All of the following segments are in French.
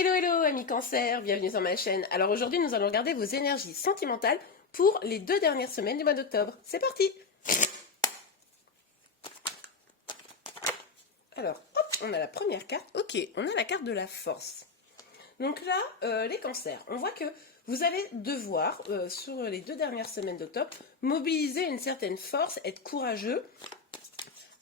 Hello hello amis cancer, bienvenue sur ma chaîne. Alors aujourd'hui nous allons regarder vos énergies sentimentales pour les 2 dernières semaines du mois d'octobre. C'est parti. Alors hop, on a la première carte. Ok, on a la carte de la force. Donc là, les cancers, on voit que vous allez devoir, sur les 2 dernières semaines d'octobre, mobiliser une certaine force, être courageux,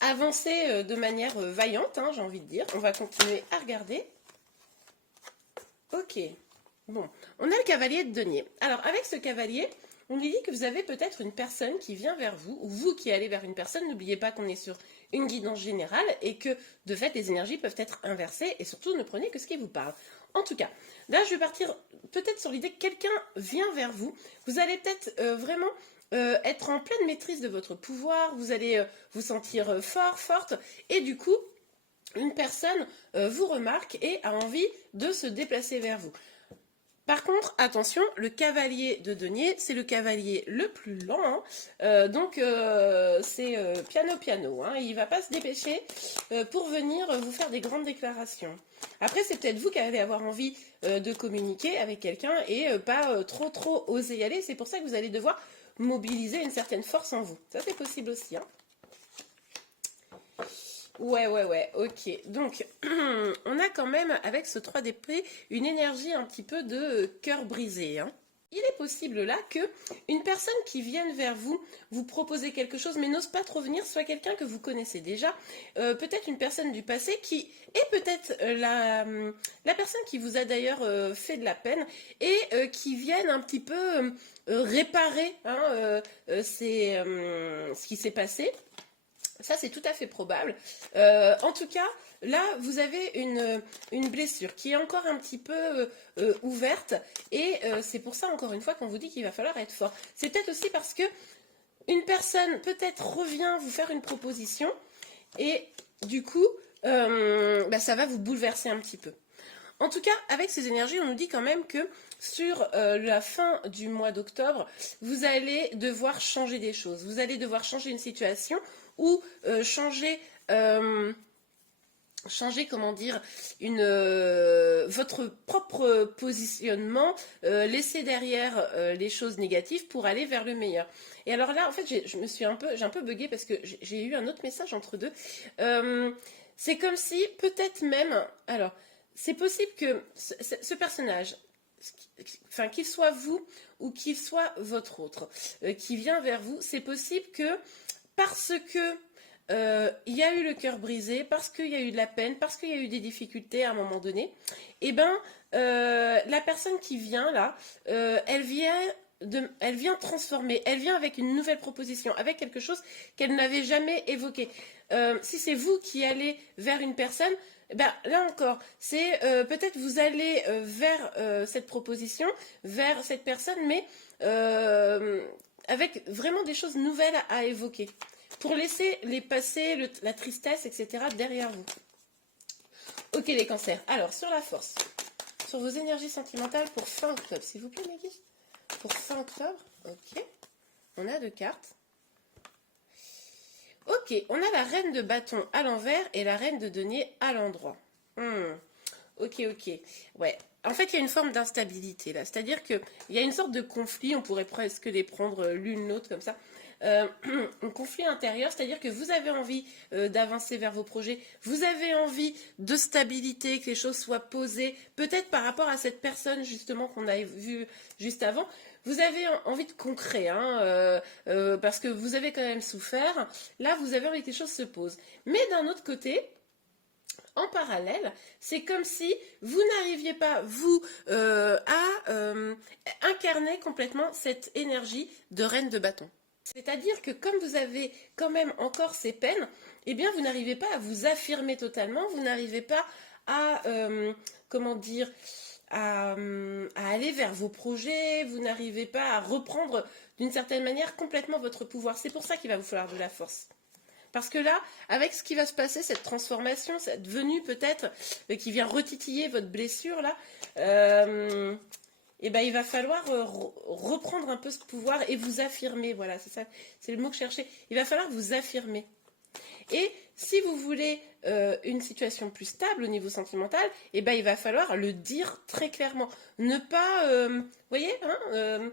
avancer de manière vaillante, j'ai envie de dire. On va continuer à regarder. Ok, bon, on a le cavalier de denier. Alors, avec ce cavalier, on lui dit que vous avez peut-être une personne qui vient vers vous, ou vous qui allez vers une personne. N'oubliez pas qu'on est sur une guidance générale et que, de fait, les énergies peuvent être inversées, et surtout, ne prenez que ce qui vous parle. En tout cas, là, je vais partir peut-être sur l'idée que quelqu'un vient vers vous. Vous allez peut-être vraiment être en pleine maîtrise de votre pouvoir, vous allez vous sentir fort, forte, et du coup, une personne vous remarque et a envie de se déplacer vers vous. Par contre, attention, le cavalier de denier, c'est le cavalier le plus lent, donc c'est piano, il ne va pas se dépêcher pour venir vous faire des grandes déclarations. Après, c'est peut-être vous qui allez avoir envie de communiquer avec quelqu'un et pas trop oser y aller. C'est pour ça que vous allez devoir mobiliser une certaine force en vous. Ça, c'est possible aussi, Ouais, ok. Donc, on a quand même, avec ce 3 d'épée, une énergie un petit peu de cœur brisé. Il est possible là que une personne qui vienne vers vous, vous proposer quelque chose, mais n'ose pas trop venir, soit quelqu'un que vous connaissez déjà, peut-être une personne du passé qui est peut-être la personne qui vous a d'ailleurs fait de la peine et qui vienne un petit peu réparer ce qui s'est passé. Ça, c'est tout à fait probable. En tout cas, là, vous avez une blessure qui est encore un petit peu ouverte. Et c'est pour ça, encore une fois, qu'on vous dit qu'il va falloir être fort. C'est peut-être aussi parce que une personne, peut-être, revient vous faire une proposition. Et du coup, ça va vous bouleverser un petit peu. En tout cas, avec ces énergies, on nous dit quand même que sur la fin du mois d'octobre, vous allez devoir changer des choses. Vous allez devoir changer une situation ou changer, comment dire, votre propre positionnement, laisser derrière les choses négatives pour aller vers le meilleur. Et alors là, en fait, j'ai un peu bugué parce que j'ai eu un autre message entre deux. C'est comme si, peut-être même, alors, c'est possible que ce personnage, enfin qu'il soit vous ou qu'il soit votre autre, qui vient vers vous, c'est possible que parce que il y a eu le cœur brisé, parce qu'il y a eu de la peine, parce qu'il y a eu des difficultés à un moment donné, et la personne qui vient là, elle vient transformer, elle vient avec une nouvelle proposition, avec quelque chose qu'elle n'avait jamais évoqué. Si c'est vous qui allez vers une personne, là encore, c'est peut-être vous allez vers cette proposition, vers cette personne, mais avec vraiment des choses nouvelles à évoquer, pour laisser les passés, la tristesse, etc. derrière vous. Ok les cancers, alors sur la force, sur vos énergies sentimentales pour fin octobre, s'il vous plaît Maggie. Pour fin octobre, ok, on a 2 cartes. Ok, on a la reine de bâton à l'envers et la reine de denier à l'endroit. Ok, ouais. En fait, il y a une forme d'instabilité là. C'est-à-dire qu'il y a une sorte de conflit, on pourrait presque les prendre l'une l'autre comme ça. Un conflit intérieur, c'est-à-dire que vous avez envie d'avancer vers vos projets, vous avez envie de stabilité, que les choses soient posées, peut-être par rapport à cette personne justement qu'on a vue juste avant. Vous avez envie de concret, parce que vous avez quand même souffert. Là, vous avez envie que les choses se posent. Mais d'un autre côté, en parallèle, c'est comme si vous n'arriviez pas, vous, à incarner complètement cette énergie de reine de bâton. C'est-à-dire que comme vous avez quand même encore ces peines, eh bien, vous n'arrivez pas à vous affirmer totalement, vous n'arrivez pas à, comment dire, à aller vers vos projets, vous n'arrivez pas à reprendre d'une certaine manière complètement votre pouvoir. C'est pour ça qu'il va vous falloir de la force. Parce que là, avec ce qui va se passer, cette transformation, cette venue peut-être qui vient retitiller votre blessure là, il va falloir reprendre un peu ce pouvoir et vous affirmer. Voilà, c'est ça, c'est le mot que je cherchais. Il va falloir vous affirmer. Et si vous voulez une situation plus stable au niveau sentimental, eh ben, il va falloir le dire très clairement. Ne pas, vous voyez, hein,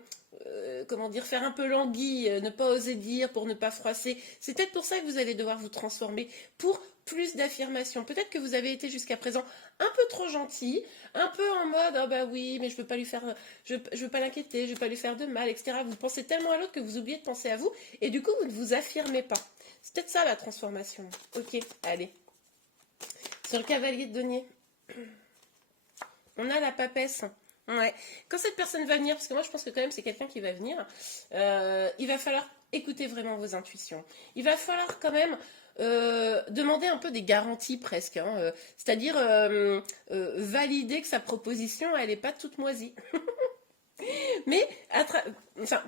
comment dire, faire un peu languille, ne pas oser dire pour ne pas froisser. C'est peut-être pour ça que vous allez devoir vous transformer pour plus d'affirmation. Peut-être que vous avez été jusqu'à présent un peu trop gentil, un peu en mode ah bah oui, mais je veux pas lui faire, je veux pas l'inquiéter, je veux pas lui faire de mal, etc. Vous pensez tellement à l'autre que vous oubliez de penser à vous et du coup vous ne vous affirmez pas. C'est peut-être ça la transformation. Ok, allez. Sur le cavalier de denier, on a la papesse. Ouais. Quand cette personne va venir, parce que moi je pense que quand même c'est quelqu'un qui va venir, il va falloir écouter vraiment vos intuitions. Il va falloir quand même demander un peu des garanties presque, hein, c'est-à-dire valider que sa proposition elle n'est pas toute moisie. Mais enfin,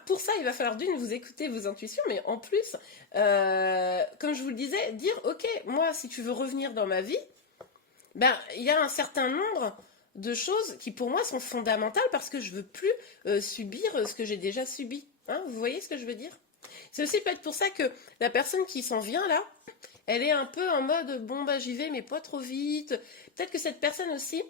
pour ça, il va falloir d'une, vous écouter vos intuitions, mais en plus, comme je vous le disais, dire, ok, moi, si tu veux revenir dans ma vie, ben, il y a un certain nombre de choses qui, pour moi, sont fondamentales parce que je veux plus subir ce que j'ai déjà subi. Hein, vous voyez ce que je veux dire? C'est aussi peut-être pour ça que la personne qui s'en vient là, elle est un peu en mode, bon, bah, j'y vais, mais pas trop vite. Peut-être que cette personne aussi,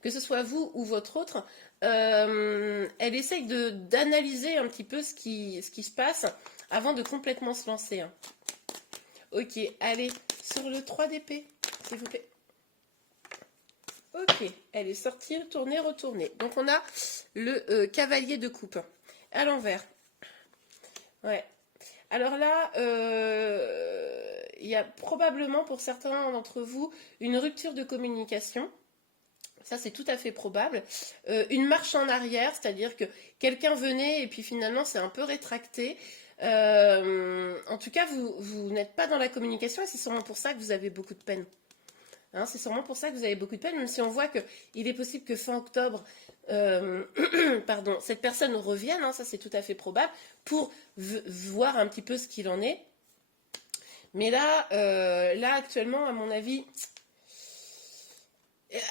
que ce soit vous ou votre autre, elle essaye d'analyser un petit peu ce qui se passe avant de complètement se lancer. Hein. Ok, allez, sur le 3 d'épée, s'il vous plaît. Ok, elle est sortie, retournée, retournée. Donc on a le cavalier de coupe à l'envers. Ouais. Alors là, il y a probablement pour certains d'entre vous une rupture de communication. Ça, c'est tout à fait probable. Une marche en arrière, c'est-à-dire que quelqu'un venait et puis finalement, c'est un peu rétracté. En tout cas, vous n'êtes pas dans la communication et c'est sûrement pour ça que vous avez beaucoup de peine. Hein, c'est sûrement pour ça que vous avez beaucoup de peine, même si on voit qu'il est possible que fin octobre, pardon, cette personne revienne, hein, ça c'est tout à fait probable, pour voir un petit peu ce qu'il en est. Mais là, là actuellement, à mon avis...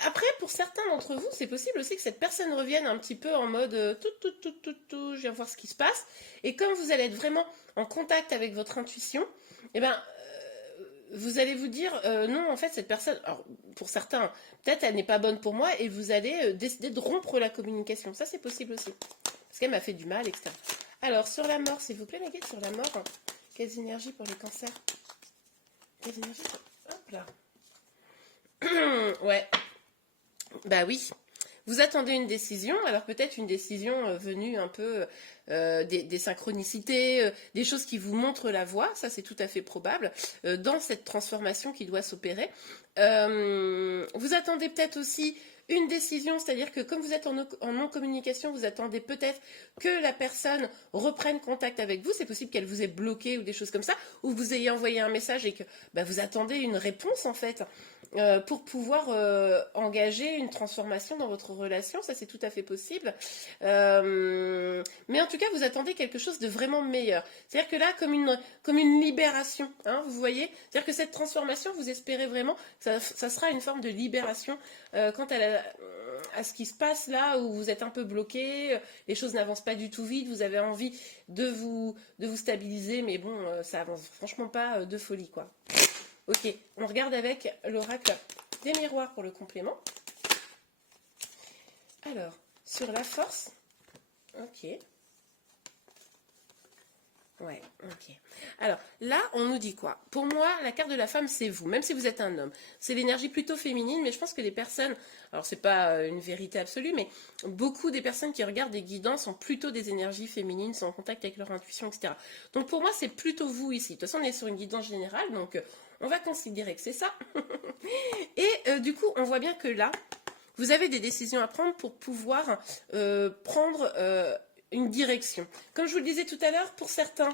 Après, pour certains d'entre vous, c'est possible aussi que cette personne revienne un petit peu en mode tout, je viens voir ce qui se passe. Et comme vous allez être vraiment en contact avec votre intuition, eh ben, vous allez vous dire non, en fait, cette personne, alors, pour certains, peut-être elle n'est pas bonne pour moi, et vous allez décider de rompre la communication. Ça, c'est possible aussi. Parce qu'elle m'a fait du mal, etc. Alors, sur la mort, s'il vous plaît, la guide, sur la mort, quelles énergies pour les cancers? Quelles énergies pour... Hop là. Ouais. Bah oui. Vous attendez une décision, alors peut-être une décision venue un peu des synchronicités, des choses qui vous montrent la voie, ça c'est tout à fait probable, dans cette transformation qui doit s'opérer. Vous attendez peut-être aussi une décision, c'est-à-dire que comme vous êtes en non-communication, vous attendez peut-être que la personne reprenne contact avec vous, c'est possible qu'elle vous ait bloqué ou des choses comme ça, ou vous ayez envoyé un message et que bah, vous attendez une réponse en fait. Pour pouvoir engager une transformation dans votre relation, ça c'est tout à fait possible. Mais en tout cas, vous attendez quelque chose de vraiment meilleur. C'est-à-dire que là, comme une libération, hein, vous voyez, c'est-à-dire que cette transformation, vous espérez vraiment, ça sera une forme de libération quant à ce qui se passe là où vous êtes un peu bloqué, les choses n'avancent pas du tout vite, vous avez envie de vous stabiliser, mais bon, ça avance franchement pas de folie quoi. Ok, on regarde avec l'oracle des miroirs pour le complément. Alors, sur la force, ok. Ouais, ok. Alors, là, on nous dit quoi? Pour moi, la carte de la femme, c'est vous, même si vous êtes un homme. C'est l'énergie plutôt féminine, mais je pense que les personnes, alors c'est pas une vérité absolue, mais beaucoup des personnes qui regardent des guidances ont plutôt des énergies féminines, sont en contact avec leur intuition, etc. Donc pour moi, c'est plutôt vous ici. De toute façon, on est sur une guidance générale, donc on va considérer que c'est ça. Et du coup, on voit bien que là, vous avez des décisions à prendre pour pouvoir prendre une direction. Comme je vous le disais tout à l'heure, pour certains,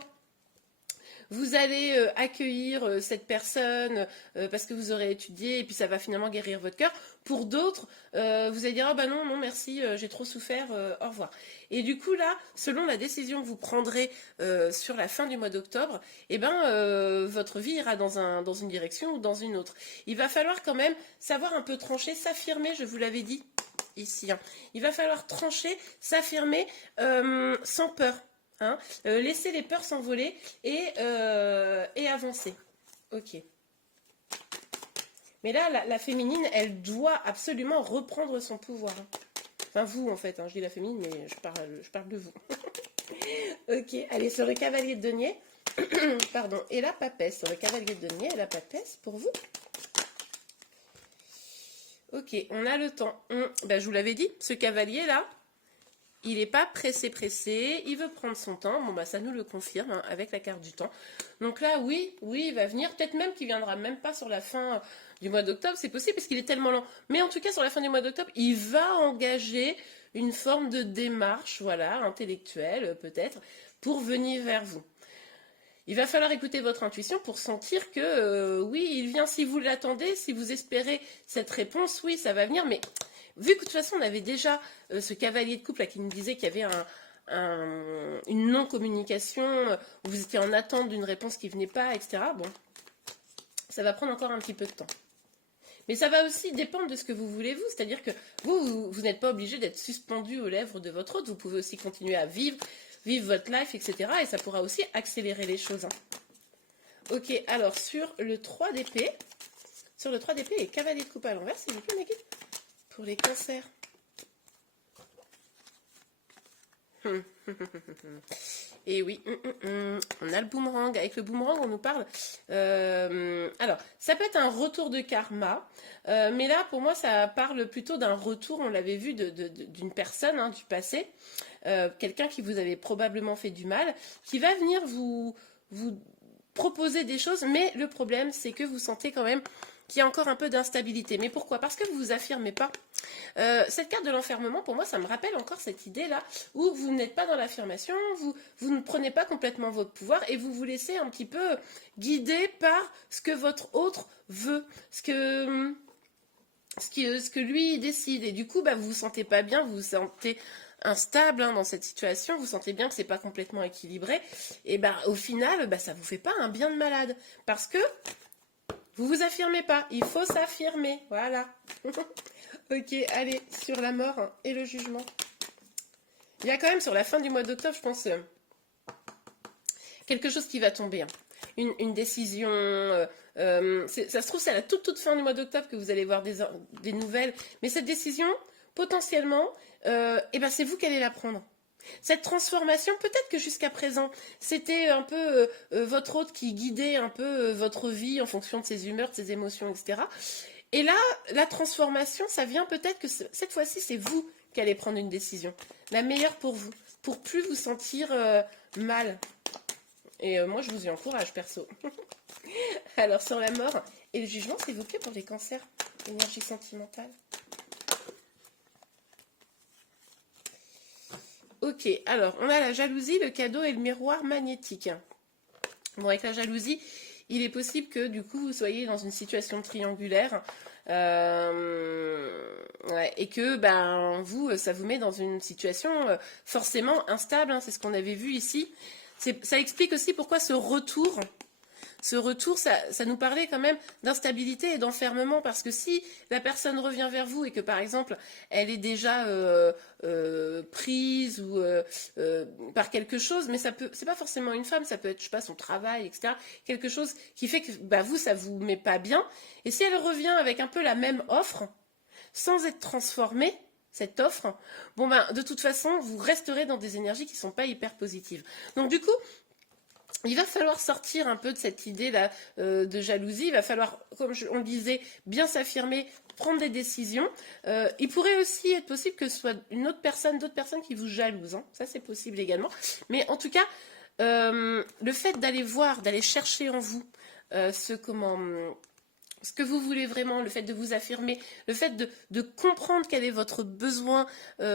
vous allez accueillir cette personne parce que vous aurez étudié et puis ça va finalement guérir votre cœur. Pour d'autres, vous allez dire « Ah bah non, non, merci, j'ai trop souffert, au revoir ». Et du coup, là, selon la décision que vous prendrez sur la fin du mois d'octobre, eh ben, votre vie ira dans une direction ou dans une autre. Il va falloir quand même savoir un peu trancher, s'affirmer, je vous l'avais dit ici. Hein. Il va falloir trancher, s'affirmer sans peur. Hein, laisser les peurs s'envoler et avancer. Ok. Mais là, la féminine, elle doit absolument reprendre son pouvoir. Enfin, vous, en fait, hein, je dis la féminine, mais je parle de vous. Ok, allez, sur le cavalier de denier, pardon, et la papesse. Sur le cavalier de denier et la papesse, pour vous. Ok, on a le temps. Ben, je vous l'avais dit, ce cavalier-là, il n'est pas pressé, il veut prendre son temps. Bon, bah, ça nous le confirme hein, avec la carte du temps. Donc là, oui, il va venir. Peut-être même qu'il viendra même pas sur la fin du mois d'octobre. C'est possible parce qu'il est tellement lent. Mais en tout cas, sur la fin du mois d'octobre, il va engager une forme de démarche, voilà, intellectuelle peut-être, pour venir vers vous. Il va falloir écouter votre intuition pour sentir que, oui, il vient si vous l'attendez, si vous espérez cette réponse, oui, ça va venir, mais... Vu que de toute façon, on avait déjà ce cavalier de couple là, qui nous disait qu'il y avait une non-communication, où vous étiez en attente d'une réponse qui ne venait pas, etc. Bon, ça va prendre encore un petit peu de temps. Mais ça va aussi dépendre de ce que vous voulez, vous. C'est-à-dire que vous n'êtes pas obligé d'être suspendu aux lèvres de votre autre. Vous pouvez aussi continuer à vivre votre life, etc. Et ça pourra aussi accélérer les choses. Hein. Ok, alors sur le 3 d'épée, et cavalier de coupe à l'envers, s'il vous plaît, Maggie. Pour les cancers. Et oui, on a le boomerang. Avec le boomerang, on nous parle. Alors, ça peut être un retour de karma, mais là, pour moi, ça parle plutôt d'un retour. On l'avait vu d'une personne hein, du passé, quelqu'un qui vous avait probablement fait du mal, qui va venir vous proposer des choses, mais le problème, c'est que vous sentez quand même qu'il y a encore un peu d'instabilité. Mais pourquoi? Parce que vous vous affirmez pas. Cette carte de l'enfermement, pour moi, ça me rappelle encore cette idée-là, où vous n'êtes pas dans l'affirmation, vous ne prenez pas complètement votre pouvoir, et vous vous laissez un petit peu guider par ce que votre autre veut, ce que lui décide. Et du coup, bah, vous vous sentez pas bien, vous vous sentez instable hein, dans cette situation, vous sentez bien que c'est pas complètement équilibré, et bah, au final, bah, ça vous fait pas un bien de malade. Parce que vous vous affirmez pas, il faut s'affirmer, voilà. Ok, allez, sur la mort et le jugement. Il y a quand même sur la fin du mois d'octobre, je pense, quelque chose qui va tomber. Hein. Une décision, ça se trouve c'est à la toute fin du mois d'octobre que vous allez voir des nouvelles. Mais cette décision, potentiellement, eh ben, c'est vous qui allez la prendre. Cette transformation, peut-être que jusqu'à présent, c'était un peu votre hôte qui guidait un peu votre vie en fonction de ses humeurs, de ses émotions, etc. Et là, la transformation, ça vient peut-être que cette fois-ci, c'est vous qui allez prendre une décision. La meilleure pour vous, pour plus vous sentir mal. Et moi, je vous y encourage, perso. Alors, sur la mort et le jugement, s'il vous plaît, pour les cancers, énergie sentimentale. Ok, alors, on a la jalousie, le cadeau et le miroir magnétique. Bon, avec la jalousie, il est possible que, du coup, vous soyez dans une situation triangulaire ouais, et que, ben, vous, ça vous met dans une situation forcément instable. Hein, c'est ce qu'on avait vu ici. Ça explique aussi pourquoi ce retour, ça nous parlait quand même d'instabilité et d'enfermement, parce que si la personne revient vers vous et que par exemple elle est déjà prise ou par quelque chose, mais c'est pas forcément une femme, ça peut être, je sais pas, son travail, etc. Quelque chose qui fait que bah, vous, ça vous met pas bien. Et si elle revient avec un peu la même offre, sans être transformée, cette offre, bon ben de toute façon, vous resterez dans des énergies qui sont pas hyper positives. Donc du coup, il va falloir sortir un peu de cette idée-là de jalousie. Il va falloir, comme on le disait, bien s'affirmer, prendre des décisions. Il pourrait aussi être possible que ce soit d'autres personnes qui vous jalousent. Hein. Ça, c'est possible également. Mais en tout cas, le fait d'aller chercher en vous ce que vous voulez vraiment, le fait de vous affirmer, le fait de comprendre quel est votre besoin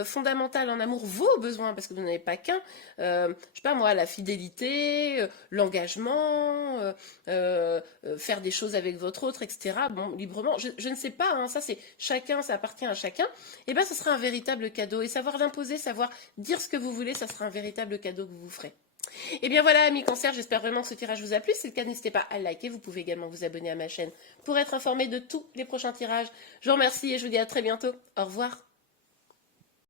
fondamental en amour, vos besoins, parce que vous n'en avez pas qu'un, je sais pas moi, la fidélité, l'engagement, faire des choses avec votre autre, etc. Bon, librement, je ne sais pas, hein, ça c'est chacun, ça appartient à chacun, et bien ce sera un véritable cadeau, et savoir l'imposer, savoir dire ce que vous voulez, ça sera un véritable cadeau que vous vous ferez. Et bien voilà, amis cancer, j'espère vraiment que ce tirage vous a plu. Si c'est le cas, n'hésitez pas à liker. Vous pouvez également vous abonner à ma chaîne pour être informé de tous les prochains tirages. Je vous remercie et je vous dis à très bientôt. Au revoir.